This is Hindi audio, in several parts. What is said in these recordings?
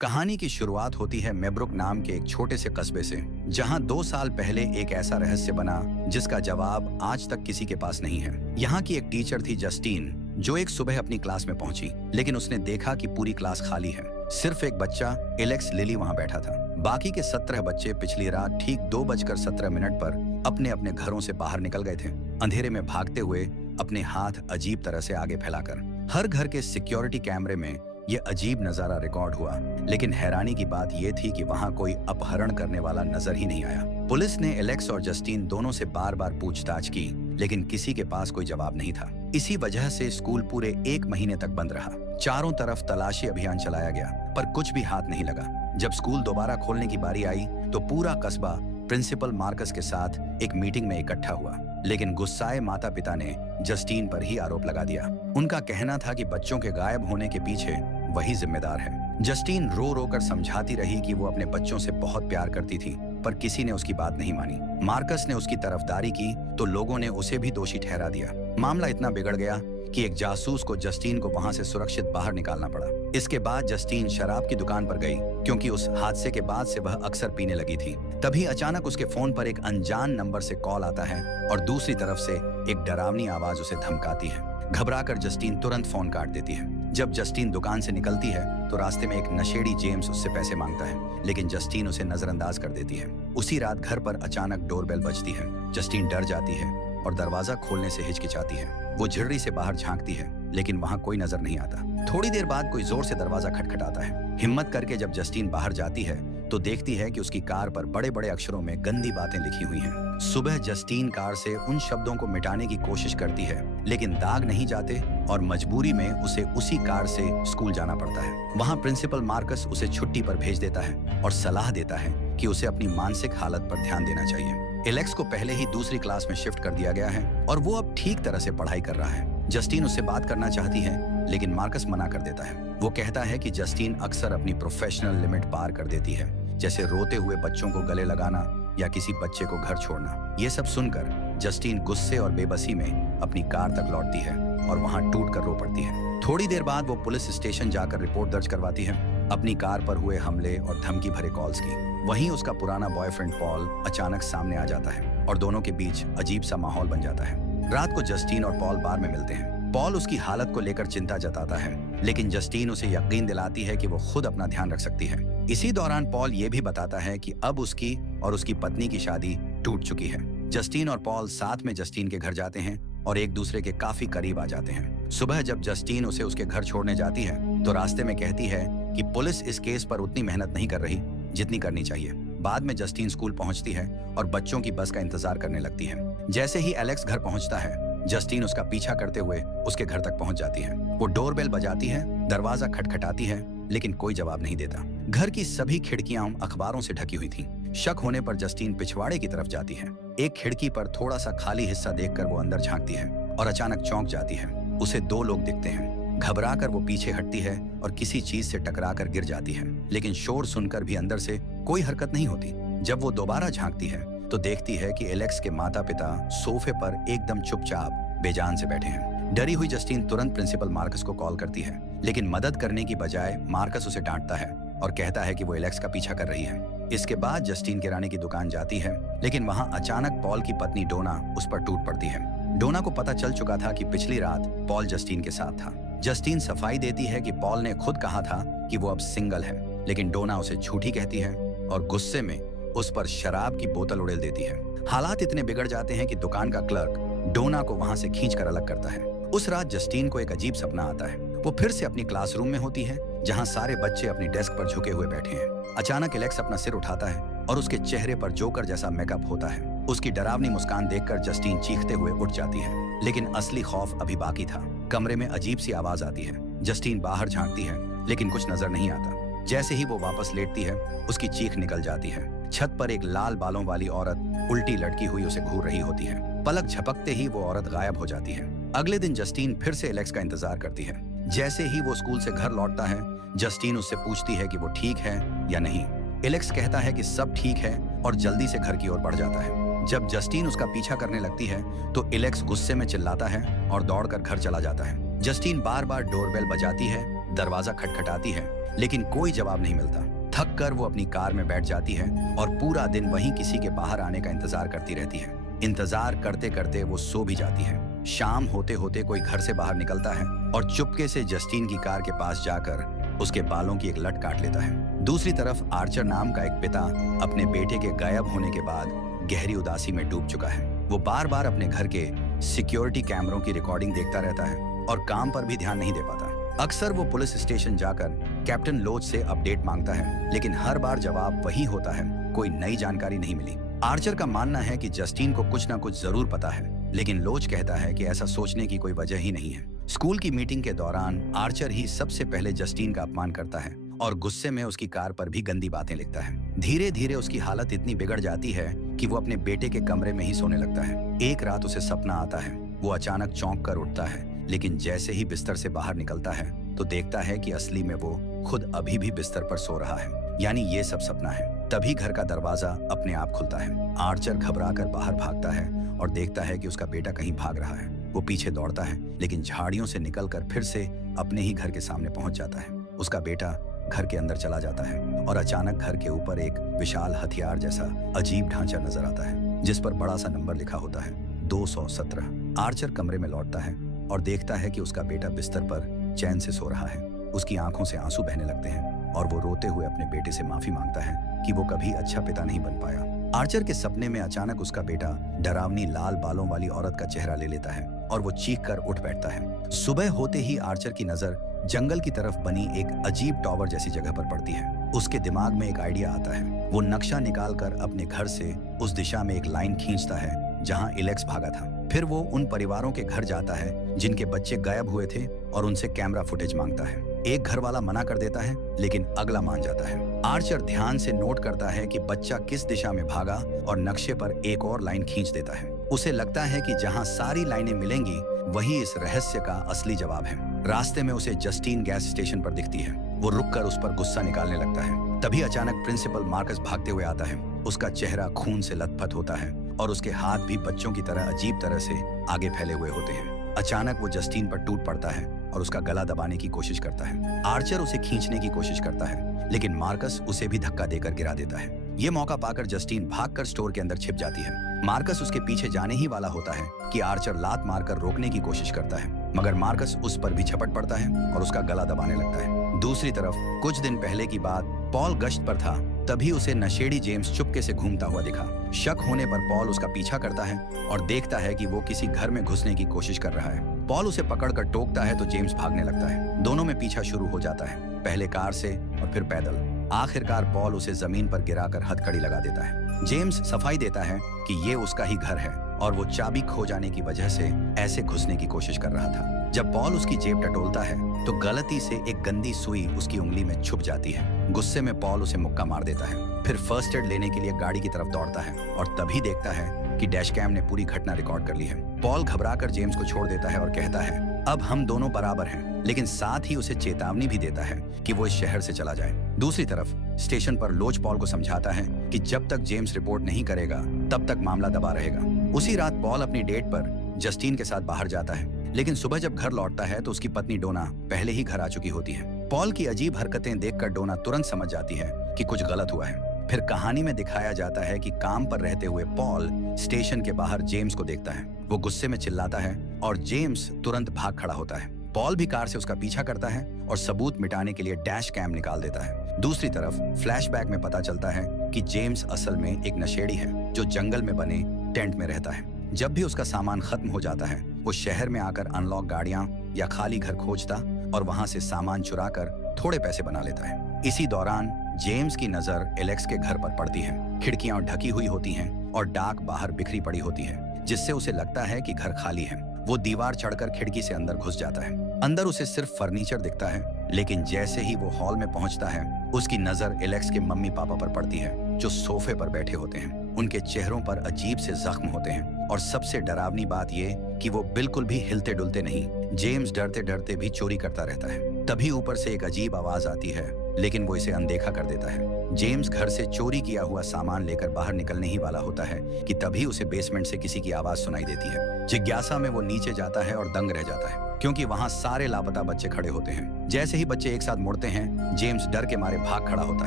कहानी की शुरुआत होती है मेब्रुक नाम के एक छोटे से कस्बे से, जहां 2 साल पहले एक ऐसा रहस्य बना जिसका जवाब आज तक किसी के पास नहीं है। यहाँ की एक टीचर थी जस्टीन, जो एक सुबह अपनी क्लास में पहुंची, लेकिन उसने देखा कि पूरी क्लास खाली है। सिर्फ एक बच्चा एलेक्स लिली वहां बैठा था। बाकी के 17 बच्चे पिछली रात ठीक 2:17 पर अपने अपने घरों से बाहर निकल गए थे, अंधेरे में भागते हुए, अपने हाथ अजीब तरह से आगे फैलाकर। हर घर के सिक्योरिटी कैमरे में ये अजीब नजारा रिकॉर्ड हुआ, लेकिन हैरानी की बात यह थी कि वहां कोई अपहरण करने वाला नजर ही नहीं आया। पुलिस ने एलेक्स और जस्टीन दोनों से बार बार पूछताछ की, लेकिन किसी के पास कोई जवाब नहीं था। इसी वजह से स्कूल पूरे 1 महीने तक बंद रहा। चारों तरफ तलाशी अभियान चलाया गया, पर कुछ भी हाथ नहीं लगा। जब स्कूल दोबारा खोलने की बारी आई तो पूरा कस्बा प्रिंसिपल मार्कस के साथ एक मीटिंग में इकट्ठा हुआ, लेकिन गुस्साए माता पिता ने जस्टीन पर ही आरोप लगा दिया। उनका कहना था कि बच्चों के गायब होने के पीछे वही जिम्मेदार है। जस्टीन रो रो कर समझाती रही कि वो अपने बच्चों से बहुत प्यार करती थी, पर किसी ने उसकी बात नहीं मानी। मार्कस ने उसकी तरफदारी की तो लोगों ने उसे भी दोषी ठहरा दिया। मामला इतना बिगड़ गया कि एक जासूस को जस्टीन को वहां से सुरक्षित बाहर निकालना पड़ा। इसके बाद जस्टीन शराब की दुकान पर गई, क्योंकि उस हादसे के बाद से वह अक्सर पीने लगी थी। तभी अचानक उसके फोन पर एक अनजान नंबर से कॉल आता है और दूसरी तरफ से एक डरावनी आवाज उसे धमकाती है। घबराकर जस्टीन तुरंत फोन काट देती है। जब जस्टीन दुकान से निकलती है तो रास्ते में एक नशेड़ी जेम्स उससे पैसे मांगता है, लेकिन जस्टीन उसे नजरअंदाज कर देती है। उसी रात घर पर अचानक डोरबेल बजती है। जस्टीन डर जाती है और दरवाजा खोलने से हिचकिचाती है। वो झिर्री से बाहर झांकती है, लेकिन वहां कोई नजर नहीं आता। थोड़ी देर बाद कोई जोर से दरवाजा खटखटाता है। हिम्मत करके जब जस्टीन बाहर जाती है तो देखती है कि उसकी कार पर बड़े बड़े अक्षरों में गंदी बातें लिखी हुई हैं। सुबह जस्टीन कार से उन शब्दों को मिटाने की कोशिश करती है, लेकिन दाग नहीं जाते और मजबूरी में उसे उसी कार से स्कूल जाना पड़ता है। वहां प्रिंसिपल मार्कस उसे छुट्टी पर भेज देता है और सलाह देता है कि उसे अपनी मानसिक हालत पर ध्यान देना चाहिए। एलेक्स को पहले ही दूसरी क्लास में शिफ्ट कर दिया गया है और वो अब ठीक तरह से पढ़ाई कर रहा है। जस्टीन उससे बात करना चाहती है, लेकिन मार्कस मना कर देता है। वो कहता है कि जस्टीन अक्सर अपनी प्रोफेशनल लिमिट पार कर देती है, जैसे रोते हुए बच्चों को गले लगाना या किसी बच्चे को घर छोड़ना। ये सब सुनकर जस्टीन गुस्से और बेबसी में अपनी कार तक लौटती है और वहां टूट कर रो पड़ती है। थोड़ी देर बाद वो पुलिस स्टेशन जाकर रिपोर्ट दर्ज करवाती है, अपनी कार पर हुए हमले और धमकी भरे कॉल्स की। वहीं उसका पुराना बॉयफ्रेंड पॉल अचानक सामने आ जाता है और दोनों के बीच अजीब सा माहौल बन जाता है। रात को जस्टीन और पॉल बार में मिलते हैं। पॉल उसकी हालत को लेकर चिंता जताता है, लेकिन जस्टीन उसे यकीन दिलाती है कि वो खुद अपना ध्यान रख सकती है। इसी दौरान पॉल ये भी बताता है कि अब उसकी और उसकी पत्नी की शादी टूट चुकी है। जस्टीन और पॉल साथ में जस्टीन के घर जाते हैं और एक दूसरे के काफी करीब आ जाते हैं। सुबह जब जस्टीन उसे उसके घर छोड़ने जाती है तो रास्ते में कहती है कि पुलिस इस केस पर उतनी मेहनत नहीं कर रही जितनी करनी चाहिए। बाद में जस्टीन स्कूल पहुंचती है और बच्चों की बस का इंतजार करने लगती है। जैसे ही एलेक्स घर पहुंचता है, जस्टीन उसका पीछा करते हुए उसके घर तक पहुंच जाती है। वो डोरबेल बजाती है, दरवाजा खटखटाती है, लेकिन कोई जवाब नहीं देता। घर की सभी खिड़कियां अखबारों से ढकी हुई थीं। शक होने पर जस्टीन पिछवाड़े की तरफ जाती है। एक खिड़की पर थोड़ा सा खाली हिस्सा देखकर वो अंदर झांकती है और अचानक चौंक जाती है। उसे 2 लोग दिखते हैं। घबराकर वो पीछे हटती है और किसी चीज से टकराकर गिर जाती है, लेकिन शोर सुनकर भी अंदर से कोई हरकत नहीं होती। जब वो दोबारा झांकती है तो देखती है कि एलेक्स के माता पिता सोफे पर एकदम चुपचाप बेजान से बैठे हैं। डरी हुई जस्टीन तुरंत प्रिंसिपल मार्कस को कॉल करती है, लेकिन मदद करने की बजाय मार्कस उसे डांटता है और कहता है कि वो एलेक्स का पीछा कर रही है। इसके बाद जस्टीन किराने की दुकान जाती है, लेकिन वहां अचानक पॉल की पत्नी डोना उस पर टूट पड़ती है। डोना को पता चल चुका था कि पिछली रात पॉल जस्टीन के साथ था। जस्टीन सफाई देती है कि पॉल ने खुद कहा था कि वो अब सिंगल है, लेकिन डोना उसे झूठी कहती है और गुस्से में उस पर शराब की बोतल उड़ेल देती है। हालात इतने बिगड़ जाते हैं कि दुकान का क्लर्क डोना को वहां से खींचकर अलग करता है। उस रात जस्टीन को एक अजीब सपना आता है। वो फिर से अपनी क्लासरूम में होती है, जहां सारे बच्चे अपनी डेस्क पर झुके हुए बैठे हैं। अचानक एलेक्स अपना सिर उठाता है और उसके चेहरे पर जोकर जैसा मेकअप होता है। उसकी डरावनी मुस्कान देखकर जस्टीन चीखते हुए उठ जाती है, लेकिन असली खौफ अभी बाकी था। कमरे में अजीब सी आवाज आती है। जस्टीन बाहर झांकती है, लेकिन कुछ नजर नहीं आता। जैसे ही वो वापस लेटती है, उसकी चीख निकल जाती है। छत पर एक लाल बालों वाली औरत उल्टी लटकी हुई उसे घूर रही होती है। पलक झपकते ही वो औरत गायब हो जाती है। अगले दिन जस्टीन फिर से एलेक्स का इंतजार करती है। जैसे ही वो स्कूल से घर लौटता है, जस्टीन उससे पूछती है कि वो ठीक है या नहीं। एलेक्स कहता है कि सब ठीक है और जल्दी से घर की ओर बढ़ जाता है। जब जस्टीन उसका पीछा करने लगती है तो एलेक्स गुस्से में चिल्लाता है और दौड़कर घर चला जाता है। जस्टीन बार बार डोरबेल बजाती है, दरवाजा खटखटाती है, लेकिन कोई जवाब नहीं मिलता। थक कर वो अपनी कार में बैठ जाती है और पूरा दिन वहीं किसी के बाहर आने का इंतजार करती रहती है। इंतजार करते करते वो सो भी जाती है। शाम होते होते कोई घर से बाहर निकलता है और चुपके से जस्टीन की कार के पास जाकर उसके बालों की एक लट काट लेता है। दूसरी तरफ आर्चर नाम का एक पिता अपने बेटे के गायब होने के बाद गहरी उदासी में डूब चुका है। वो बार बार अपने घर के सिक्योरिटी कैमरों की रिकॉर्डिंग देखता रहता है और काम पर भी ध्यान नहीं दे पाता। अक्सर वो पुलिस स्टेशन जाकर कैप्टन लोच से अपडेट मांगता है, लेकिन हर बार जवाब वही होता है, कोई नई जानकारी नहीं मिली। आर्चर का मानना है कि जस्टीन को कुछ ना कुछ जरूर पता है, लेकिन लोच कहता है कि ऐसा सोचने की कोई वजह ही नहीं है। स्कूल की मीटिंग के दौरान आर्चर ही सबसे पहले जस्टीन का अपमान करता है और गुस्से में उसकी कार पर भी गंदी बातें लिखता है। धीरे धीरे उसकी हालत इतनी बिगड़ जाती है कि वो अपने बेटे के कमरे में ही सोने लगता है। एक रात उसे सपना आता है। वो अचानक चौंक कर उठता है, लेकिन जैसे ही बिस्तर से बाहर निकलता है तो देखता है कि असली में वो खुद अभी भी बिस्तर पर सो रहा है, यानी ये सब सपना है। तभी घर का दरवाजा अपने आप खुलता है। आर्चर घबराकर बाहर भागता है और देखता है कि उसका बेटा कहीं भाग रहा है। वो पीछे दौड़ता है, लेकिन झाड़ियों से निकलकर फिर से अपने ही घर के सामने पहुंच जाता है। उसका बेटा घर के अंदर चला जाता है और अचानक घर के ऊपर एक विशाल हथियार जैसा अजीब ढांचा नजर आता है, जिस पर बड़ा सा नंबर लिखा होता है 217। आर्चर कमरे में लौटता है और देखता है कि उसका बेटा बिस्तर पर चैन से सो रहा है। उसकी आंखों से आंसू बहने लगते हैं और वो रोते हुए अपने बेटे से माफी मांगता है कि वो कभी अच्छा पिता नहीं बन पाया। आर्चर के सपने में अचानक उसका बेटा डरावनी लाल बालों वाली औरत का चेहरा ले लेता है और वो चीख कर उठ बैठता है। सुबह होते ही आर्चर की नजर जंगल की तरफ बनी एक अजीब टावर जैसी जगह पर पड़ती है। उसके दिमाग में एक आइडिया आता है। वो नक्शा निकालकर अपने घर से उस दिशा में एक लाइन खींचता है जहां इलेक्स भागा था। फिर वो उन परिवारों के घर जाता है जिनके बच्चे गायब हुए थे और उनसे कैमरा फुटेज मांगता है। एक घर वाला मना कर देता है, लेकिन अगला मान जाता है। आर्चर ध्यान से नोट करता है कि बच्चा किस दिशा में भागा और नक्शे पर एक और लाइन खींच देता है। उसे लगता है कि जहां सारी लाइनें मिलेंगी वही इस रहस्य का असली जवाब है। रास्ते में उसे जस्टीन गैस स्टेशन पर दिखती है। वो रुककर उस पर गुस्सा निकालने लगता है। तभी अचानक प्रिंसिपल मार्कस भागते हुए आता है। उसका चेहरा खून से लथपथ होता है और उसके हाथ भी बच्चों की तरह अजीब तरह से आगे फैले हुए होते हैं। अचानक वो जस्टीन पर टूट पड़ता है और उसका गला दबाने की कोशिश करता है। आर्चर उसे खींचने की कोशिश करता है, लेकिन मार्कस उसे भी धक्का देकर गिरा देता है। ये मौका पाकर जस्टीन भागकर स्टोर के अंदर छिप जाती है। मार्कस उसके पीछे जाने ही वाला होता है कि आर्चर लात मारकर रोकने की कोशिश करता है, मगर मार्कस उस पर भी झपट पड़ता है और उसका गला दबाने लगता है। दूसरी तरफ कुछ दिन पहले की बात, पॉल गश्त पर था। तभी उसे नशेड़ी जेम्स चुपके से घूमता हुआ दिखा। शक होने पर पॉल उसका पीछा करता है और देखता है कि वो किसी घर में घुसने की कोशिश कर रहा है। पॉल उसे पकड़कर टोकता है तो जेम्स भागने लगता है। दोनों में पीछा शुरू हो जाता है, पहले कार से और फिर पैदल। आखिरकार पॉल उसे जमीन पर गिराकर हथकड़ी लगा देता है। जेम्स सफाई देता है कि ये उसका ही घर है और वो चाबी खो जाने की वजह से ऐसे घुसने की कोशिश कर रहा था। जब पॉल उसकी जेब टटोलता है तो गलती से एक गंदी सुई उसकी उंगली में छुप जाती है। गुस्से में पॉल उसे मुक्का मार देता है। फिर फर्स्ट एड लेने के लिए गाड़ी की तरफ दौड़ता है और तभी देखता है कि डैश कैम ने पूरी घटना रिकॉर्ड कर ली है। पॉल घबराकर जेम्स को छोड़ देता है और कहता है अब हम दोनों बराबर हैं, लेकिन साथ ही उसे चेतावनी भी देता है कि वो इस शहर से चला जाए। दूसरी तरफ स्टेशन पर लोच पॉल को समझाता है कि जब तक जेम्स रिपोर्ट नहीं करेगा तब तक मामला दबा रहेगा। उसी रात पॉल अपनी डेट पर जस्टीन के साथ बाहर जाता है, लेकिन सुबह जब घर लौटता है तो उसकी पत्नी डोना पहले ही घर आ चुकी होती है। पॉल की अजीब हरकतें देखकर डोना तुरंत समझ जाती है कि कुछ गलत हुआ है। फिर कहानी में दिखाया जाता है कि काम पर रहते हुए पॉल स्टेशन के बाहर जेम्स को देखता है। वो गुस्से में चिल्लाता है और जेम्स तुरंत भाग खड़ा होता है। पॉल भी कार से उसका पीछा करता है और सबूत मिटाने के लिए डैश कैम निकाल देता है। दूसरी तरफ फ्लैशबैक में पता चलता है कि जेम्स असल में एक नशेड़ी है जो जंगल में बने टेंट में रहता है। जब भी उसका सामान खत्म हो जाता है वो शहर में आकर अनलॉक गाड़ियां या खाली घर खोजता और वहां से सामान चुराकर थोड़े पैसे बना लेता है। इसी दौरान जेम्स की नजर एलेक्स के घर पर पड़ती है। खिड़कियां ढकी हुई होती हैं और डाक बाहर बिखरी पड़ी होती है, जिससे उसे लगता है कि घर खाली है। वो दीवार चढ़कर खिड़की से अंदर घुस जाता है। अंदर उसे सिर्फ फर्नीचर दिखता है, लेकिन जैसे ही वो हॉल में पहुंचता है उसकी नजर एलेक्स के मम्मी पापा पर पड़ती है, जो सोफे पर बैठे होते हैं। उनके चेहरों पर अजीब से जख्म होते हैं और सबसे डरावनी बात ये कि वो बिल्कुल भी हिलते डुलते नहीं। जेम्स डरते डरते भी चोरी करता रहता है। तभी ऊपर से एक अजीब आवाज आती है, लेकिन वो इसे अनदेखा कर देता है। जेम्स घर से चोरी किया हुआ सामान लेकर बाहर निकलने ही वाला होता है कि तभी उसे बेसमेंट से किसी की आवाज सुनाई देती है। जिज्ञासा में वो नीचे जाता है और दंग रह जाता है। क्योंकि वहां सारे लापता बच्चे खड़े होते हैं। जैसे ही बच्चे एक साथ मुड़ते हैं, जेम्स डर के मारे भाग खड़ा होता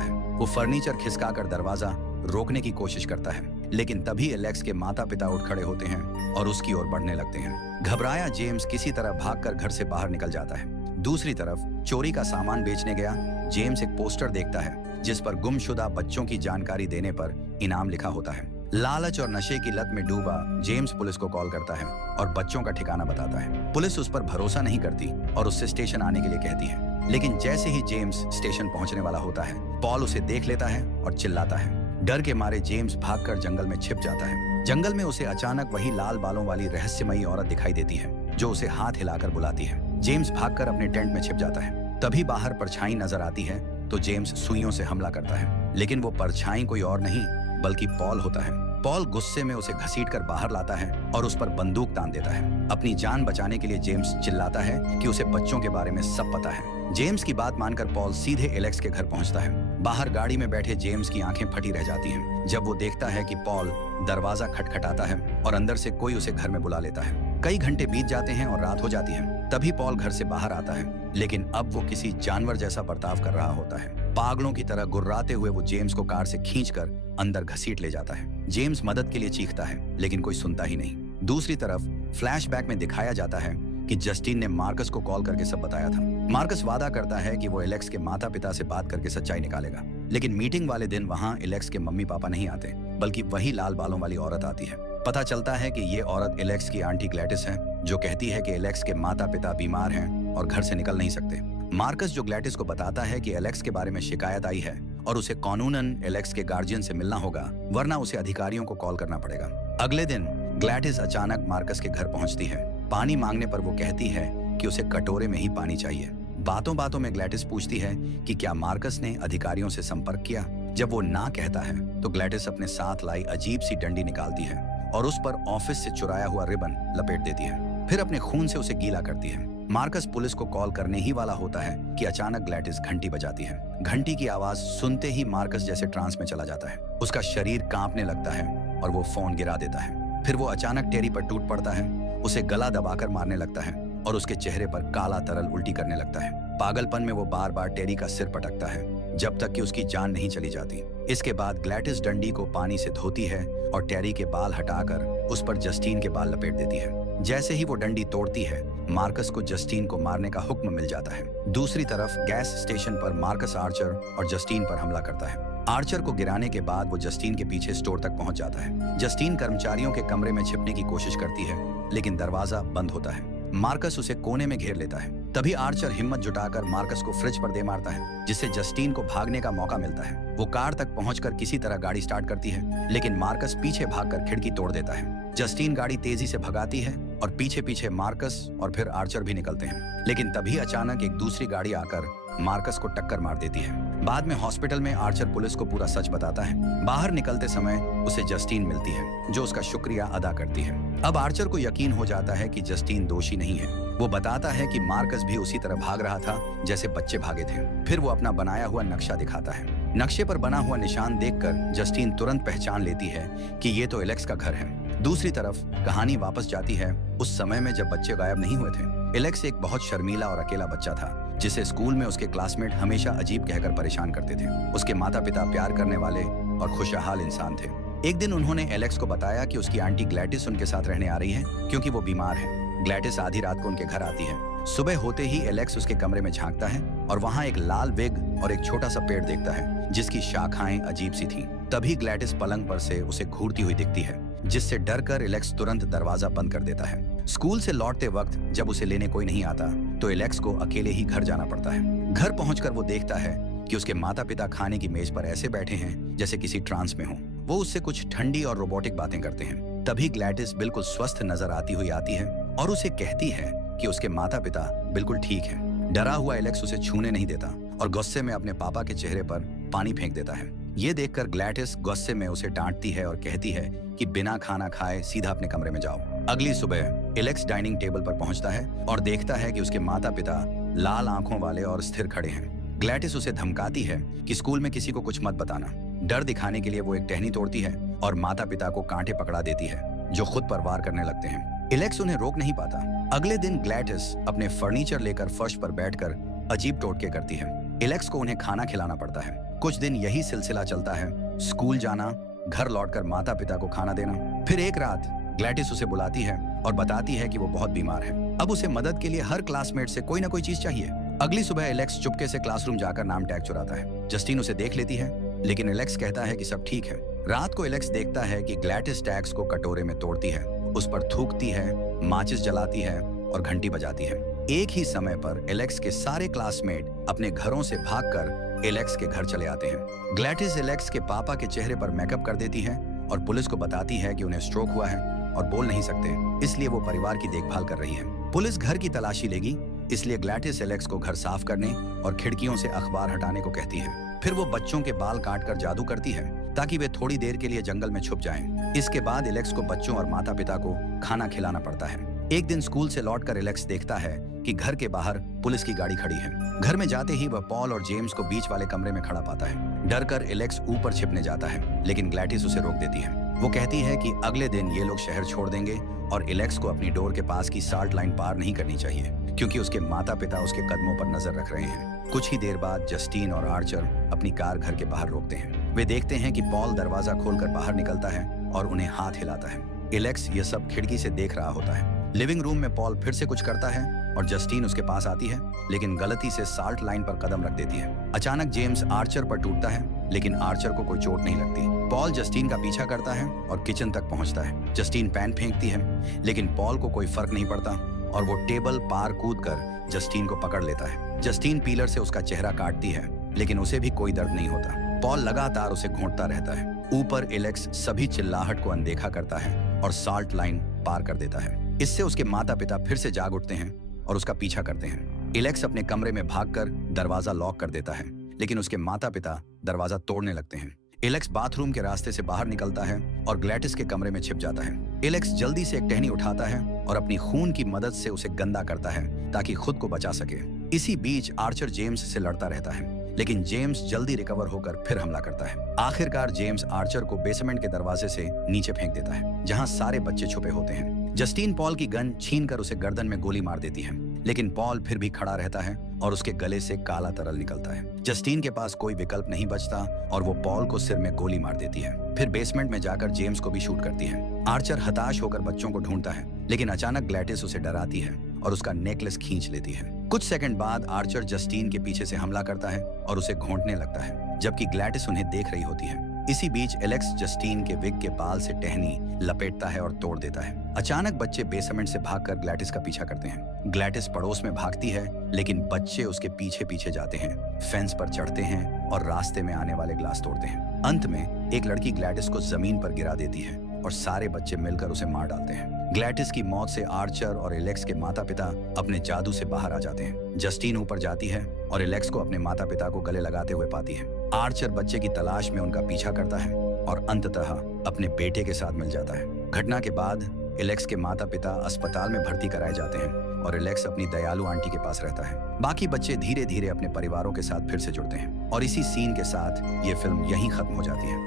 है। वो फर्नीचर खिसकाकर दरवाजा रोकने की कोशिश करता है, लेकिन तभी एलेक्स के माता पिता उठ खड़े होते हैं और उसकी ओर बढ़ने लगते हैं। घबराया जेम्स किसी तरह भागकर घर से बाहर निकल जाता है। दूसरी तरफ चोरी का सामान बेचने गया जेम्स एक पोस्टर देखता है जिस पर गुमशुदा बच्चों की जानकारी देने पर इनाम लिखा होता है। लालच और नशे की लत में डूबा जेम्स पुलिस को कॉल करता है और बच्चों का ठिकाना बताता है। पुलिस उस पर भरोसा नहीं करती और उससे स्टेशन आने के लिए कहती है, लेकिन जैसे ही जेम्स स्टेशन पहुंचने वाला होता है, पॉल उसे देख लेता है और चिल्लाता है। डर के मारे जेम्स भागकर जंगल में छिप जाता है। जंगल में उसे अचानक वही लाल बालों वाली रहस्यमयी औरत दिखाई देती है जो उसे हाथ हिलाकर बुलाती है। जेम्स भागकर अपने टेंट में छिप जाता है। तभी बाहर परछाई नजर आती है तो जेम्स सुइयों से हमला करता है, लेकिन वो परछाई कोई और नहीं बल्कि पॉल होता है। पॉल गुस्से में उसे घसीटकर बाहर लाता है और उस पर बंदूक तान देता है। अपनी जान बचाने के लिए जेम्स चिल्लाता है कि उसे बच्चों के बारे में सब पता है। जेम्स की बात मानकर पॉल सीधे एलेक्स के घर पहुंचता है। बाहर गाड़ी में बैठे जेम्स की आंखें फटी रह जाती हैं जब वो देखता है कि पॉल दरवाजा खटखटाता है और अंदर से कोई उसे घर में बुला लेता है। कई घंटे बीत जाते हैं और रात हो जाती है। तभी पॉल घर से बाहर आता है, लेकिन अब वो किसी जानवर जैसा बर्ताव कर रहा होता है। पागलों की तरह गुर्राते हुए वो जेम्स को कार से खींचकर अंदर घसीट ले जाता है। जेम्स मदद के लिए चीखता है, लेकिन कोई सुनता ही नहीं। दूसरी तरफ फ्लैशबैक में दिखाया जाता है कि जस्टिन ने मार्कस को कॉल करके सब बताया था। मार्कस वादा करता है कि वो एलेक्स के माता पिता से बात करके सच्चाई निकालेगा, लेकिन मीटिंग वाले दिन वहां एलेक्स के मम्मी पापा नहीं आते, बल्कि वही लाल बालों वाली औरत आती है। पता चलता है कि ये औरत एलेक्स की आंटी ग्लैटिस है, जो कहती है कि एलेक्स के माता पिता बीमार हैं और घर से निकल नहीं सकते। मार्कस जो ग्लैटिस को बताता है कि एलेक्स के बारे में शिकायत आई है और उसे कानूनन एलेक्स के गार्जियन से मिलना होगा, वरना उसे अधिकारियों को कॉल करना पड़ेगा। अगले दिन ग्लैटिस अचानक मार्कस के घर पहुंचती है। पानी मांगने पर वो कहती है कि उसे कटोरे में ही पानी चाहिए। बातों बातों में ग्लैटिस पूछती है कि क्या मार्कस ने अधिकारियों से संपर्क किया। जब वो ना कहता है तो ग्लैटिस अपने साथ लाई अजीब सी डंडी निकालती है और उस पर ऑफिस से चुराया हुआ रिबन लपेट देती है। फिर अपने खून से उसे गीला करती है। मार्कस पुलिस को कॉल करने ही वाला होता है कि अचानक ग्लैटिस घंटी बजाती है। घंटी की आवाज सुनते ही मार्कस जैसे ट्रांस में चला जाता है। उसका शरीर कांपने लगता है और वो फोन गिरा देता है। फिर वो अचानक टेरी पर टूट पड़ता है, उसे गला दबाकर मारने लगता है और उसके चेहरे पर काला तरल उल्टी करने लगता है। पागलपन में वो बार बार टेरी का सिर पटकता है जब तक कि उसकी जान नहीं चली जाती। इसके बाद ग्लैटिस डंडी को पानी से धोती है और टेरी के बाल हटाकर उस पर जस्टिन के बाल लपेट देती है। जैसे ही वो डंडी तोड़ती है, मार्कस को जस्टिन को मारने का हुक्म मिल जाता है। दूसरी तरफ गैस स्टेशन पर मार्कस आर्चर और जस्टिन पर हमला करता है। आर्चर को गिराने के बाद वो जस्टिन के पीछे स्टोर तक पहुंच जाता है। जस्टिन कर्मचारियों के कमरे में छिपने की कोशिश करती है, लेकिन दरवाजा बंद होता है। मार्कस उसे कोने में घेर लेता है। तभी आर्चर हिम्मत जुटाकर मार्कस को फ्रिज पर दे मारता है, जिससे जस्टिन को भागने का मौका मिलता है। वो कार तक पहुंचकर किसी तरह गाड़ी स्टार्ट करती है, लेकिन मार्कस पीछे भागकर खिड़की तोड़ देता है। जस्टिन गाड़ी तेजी से भगाती है और पीछे पीछे मार्कस और फिर आर्चर भी निकलते हैं, लेकिन तभी अचानक एक दूसरी गाड़ी आकर मार्कस को टक्कर मार देती है। बाद में हॉस्पिटल में आर्चर पुलिस को पूरा सच बताता है। बाहर निकलते समय उसे जस्टिन मिलती है, जो उसका शुक्रिया अदा करती है। अब आर्चर को यकीन हो जाता है कि जस्टिन दोषी नहीं है। वो बताता है कि मार्कस भी उसी तरह भाग रहा था जैसे बच्चे भागे थे। फिर वो अपना बनाया हुआ नक्शा दिखाता है। नक्शे पर बना हुआ निशान देखकर जस्टिन तुरंत पहचान लेती है कि ये तो एलेक्स का घर है। दूसरी तरफ कहानी वापस जाती है उस समय में जब बच्चे गायब नहीं हुए थे। एलेक्स एक बहुत शर्मीला और अकेला बच्चा था, जिसे स्कूल में उसके क्लासमेट हमेशा अजीब कहकर परेशान करते थे। उसके माता पिता प्यार करने वाले और खुशहाल इंसान थे। एक दिन उन्होंने एलेक्स को बताया कि उसकी आंटी ग्लैटिस उनके साथ रहने आ रही है क्योंकि वो बीमार है। ग्लैटिस आधी रात को उनके घर आती है। सुबह होते ही एलेक्स उसके कमरे में झांकता है और वहाँ एक लाल विग और एक छोटा सा पेड़ देखता है जिसकी शाखाएं अजीब सी थीं। तभी ग्लैटिस पलंग पर से उसे घूरती हुई दिखती है, जिससे डरकर एलेक्स तुरंत दरवाजा बंद कर देता है। स्कूल से लौटते वक्त जब उसे लेने कोई नहीं आता तो एलेक्स को अकेले ही घर जाना पड़ता है। घर पहुंचकर वो देखता है कि उसके माता पिता खाने की मेज पर ऐसे बैठे हैं जैसे किसी ट्रांस में हो। वो उससे कुछ ठंडी और रोबोटिक बातें करते हैं। तभी ग्लैटिस बिल्कुल स्वस्थ नजर आती हुई आती है और उसे कहती है कि उसके माता पिता बिल्कुल ठीक हैं। डरा हुआ एलेक्स उसे छूने नहीं देता और गुस्से में अपने पापा के चेहरे पर पानी फेंक देता है। ये देखकर ग्लैटिस गुस्से में उसे डांटती है और कहती है कि बिना खाना खाए सीधा अपने कमरे में जाओ। अगली सुबह एलेक्स डाइनिंग टेबल पर पहुंचता है और देखता है कि उसके माता पिता लाल आंखों वाले और स्थिर खड़े हैं। ग्लैटिस उसे धमकाती है कि स्कूल में किसी को कुछ मत बताना। डर दिखाने के लिए वो एक टहनी तोड़ती है और माता पिता को कांटे पकड़ा देती है, जो खुद पर वार करने लगते हैं। एलेक्स उन्हें रोक नहीं पाता अगले दिन ग्लैडिस अपने फर्नीचर लेकर फर्श पर बैठकर अजीब टोटके करती है। एलेक्स को उन्हें खाना खिलाना पड़ता है। कुछ दिन यही सिलसिला चलता है, स्कूल जाना, घर लौटकर माता पिता को खाना देना। फिर एक रात ग्लैडिस उसे बुलाती है और बताती है कि वो बहुत बीमार है। अब उसे मदद के लिए हर क्लासमेट से कोई ना कोई चीज चाहिए। अगली सुबह एलेक्स चुपके से क्लासरूम जाकर नाम टैग चुराता है। जस्टिन उसे देख लेती है, लेकिन एलेक्स कहता है कि सब ठीक है। रात को एलेक्स देखता है कि ग्लैडिस टैग्स को कटोरे में तोड़ती है, उस पर थूकती है, माचिस जलाती है और घंटी बजाती है। एक ही समय पर एलेक्स के सारे क्लासमेट अपने घरों से भागकर एलेक्स के घर चले आते हैं। ग्लैडिस एलेक्स के पापा के चेहरे पर मेकअप कर देती है और पुलिस को बताती है कि उन्हें स्ट्रोक हुआ है और बोल नहीं सकते, इसलिए वो परिवार की देखभाल कर रही है। पुलिस घर की तलाशी लेगी, इसलिए ग्लैडिस एलेक्स को घर साफ करने और खिड़कियों से अखबार हटाने को कहती है। फिर वो बच्चों के बाल काटकर जादू करती है ताकि वे थोड़ी देर के लिए जंगल में छुप जाएं। इसके बाद एलेक्स को बच्चों और माता पिता को खाना खिलाना पड़ता है। एक दिन स्कूल से लौटकर एलेक्स देखता है कि घर के बाहर पुलिस की गाड़ी खड़ी है। घर में जाते ही वह पॉल और जेम्स को बीच वाले कमरे में खड़ा पाता है। डर कर एलेक्स ऊपर छिपने जाता है, लेकिन ग्लैडिस उसे रोक देती है। वो कहती है कि अगले दिन ये लोग शहर छोड़ देंगे और एलेक्स को अपनी डोर के पास की साल्ट लाइन पार नहीं करनी चाहिए, क्योंकि उसके माता पिता उसके कदमों पर नजर रख रहे हैं। कुछ ही देर बाद जस्टिन और आर्चर अपनी कार घर के बाहर रोकते हैं। वे देखते हैं कि पॉल दरवाजा खोलकर बाहर निकलता है और उन्हें हाथ हिलाता है। एलेक्स ये सब खिड़की से देख रहा होता है। लिविंग रूम में पॉल फिर से कुछ करता है और जस्टिन उसके पास आती है, लेकिन गलती से साल्ट लाइन पर कदम रख देती है। अचानक जेम्स आर्चर पर टूटता है, लेकिन आर्चर को कोई चोट नहीं लगती। पॉल जस्टिन का पीछा करता है और किचन तक पहुंचता है। जस्टिन पैन फेंकती है, लेकिन पॉल को कोई फर्क नहीं पड़ता और वो टेबल पार कूदकर जस्टिन को पकड़ लेता है। जस्टिन पीलर से उसका चेहरा काटती है, लेकिन उसे भी कोई दर्द नहीं होता। पॉल लगातार उसे घोंटता रहता है। ऊपर एलेक्स सभी चिल्लाहट को अनदेखा करता है और साल्ट लाइन पार कर देता है। इससे उसके माता पिता फिर से जाग उठते हैं और उसका पीछा करते हैं। एलेक्स अपने कमरे में भागकर दरवाजा लॉक कर देता है, लेकिन उसके माता पिता दरवाजा तोड़ने लगते हैं। एलेक्स बाथरूम के रास्ते से बाहर निकलता है और ग्लैडिस के कमरे में छिप जाता है। एलेक्स जल्दी से एक टहनी उठाता है और अपनी खून की मदद से उसे गंदा करता है ताकि खुद को बचा सके। इसी बीच आर्चर जेम्स से लड़ता रहता है, लेकिन जेम्स जल्दी रिकवर होकर फिर हमला करता है। आखिरकार जेम्स आर्चर को बेसमेंट के दरवाजे से नीचे फेंक देता है, जहां सारे बच्चे छुपे होते हैं। जस्टिन पॉल की गन छीनकर उसे गर्दन में गोली मार देती है, लेकिन पॉल फिर भी खड़ा रहता है और उसके गले से काला तरल निकलता है। जस्टिन के पास कोई विकल्प नहीं बचता और वो पॉल को सिर में गोली मार देती है। फिर बेसमेंट में जाकर जेम्स को भी शूट करती है। आर्चर हताश होकर बच्चों को ढूंढता है, लेकिन अचानक ग्लैडिस उसे डराती है और उसका नेकलेस खींच लेती है। कुछ सेकंड बाद आर्चर जस्टिन के पीछे से हमला करता है और उसे घोंटने लगता है, जबकि ग्लैडिस उन्हें देख रही होती है। इसी बीच एलेक्स जस्टिन के विग के बाल से टहनी लपेटता है और तोड़ देता है। अचानक बच्चे बेसमेंट से भागकर ग्लैडिस का पीछा करते हैं। ग्लैडिस पड़ोस में भागती है, लेकिन बच्चे उसके पीछे पीछे जाते हैं, फेंस पर चढ़ते हैं और रास्ते में आने वाले ग्लास तोड़ते हैं। अंत में एक लड़की ग्लैडिस को जमीन पर गिरा देती है और सारे बच्चे मिलकर उसे मार डालते हैं। ग्लैडिस की मौत से आर्चर और एलेक्स के माता पिता अपने जादू से बाहर आ जाते हैं। जस्टिन ऊपर जाती है और एलेक्स को अपने माता पिता को गले लगाते हुए पाती है। आर्चर बच्चे की तलाश में उनका पीछा करता है और अंततः अपने बेटे के साथ मिल जाता है। घटना के बाद एलेक्स के माता पिता अस्पताल में भर्ती कराए जाते हैं और एलेक्स अपनी दयालु आंटी के पास रहता है। बाकी बच्चे धीरे धीरे अपने परिवारों के साथ फिर से जुड़ते हैं और इसी सीन के साथ ये फिल्म यहीं खत्म हो जाती है।